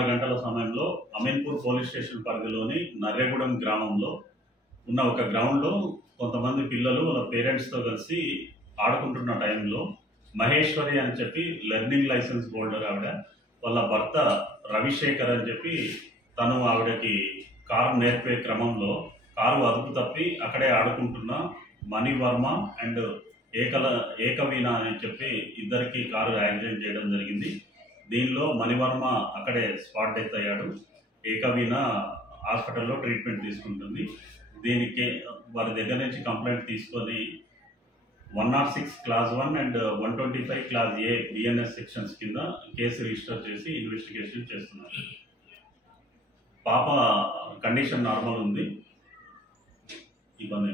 3:30 గంటల సమయంలో Ameenpur police station పరిధిలోని నర్రెగూడెం గ్రామంలో ఉన్న ఒక గ్రౌండ్లో కొంతమంది పిల్లలు వాళ్ళ పేరెంట్స్తో కలిసి ఆడుకుంటున్న టైంలో మహేశ్వరి అని చెప్పి లెర్నింగ్ లైసెన్స్ హోల్డర్ ఆవిడ, వాళ్ళ భర్త రవిశేఖర్ అని చెప్పి తను ఆవిడకి కారు నేర్పే క్రమంలో కారు అదుపు తప్పి అక్కడే ఆడుకుంటున్న మణివర్మ అండ్ ఏకవీణ అని చెప్పి ఇద్దరికి కారు యాక్సిడెంట్ చేయడం జరిగింది. దీనిలో మణివర్మ అక్కడే స్పాట్ డెత్ అయ్యాడు. ఏకవీణ హాస్పిటల్లో ట్రీట్మెంట్ తీసుకుంటుంది. దీనికి వారి దగ్గర నుంచి కంప్లైంట్ తీసుకొని 106 class 1 and 125 class A BNS sections కింద కేసు రిజిస్టర్ చేసి ఇన్వెస్టిగేషన్ చేస్తున్నారు. పాప కండిషన్ నార్మల్ ఉంది, ఇబ్బంది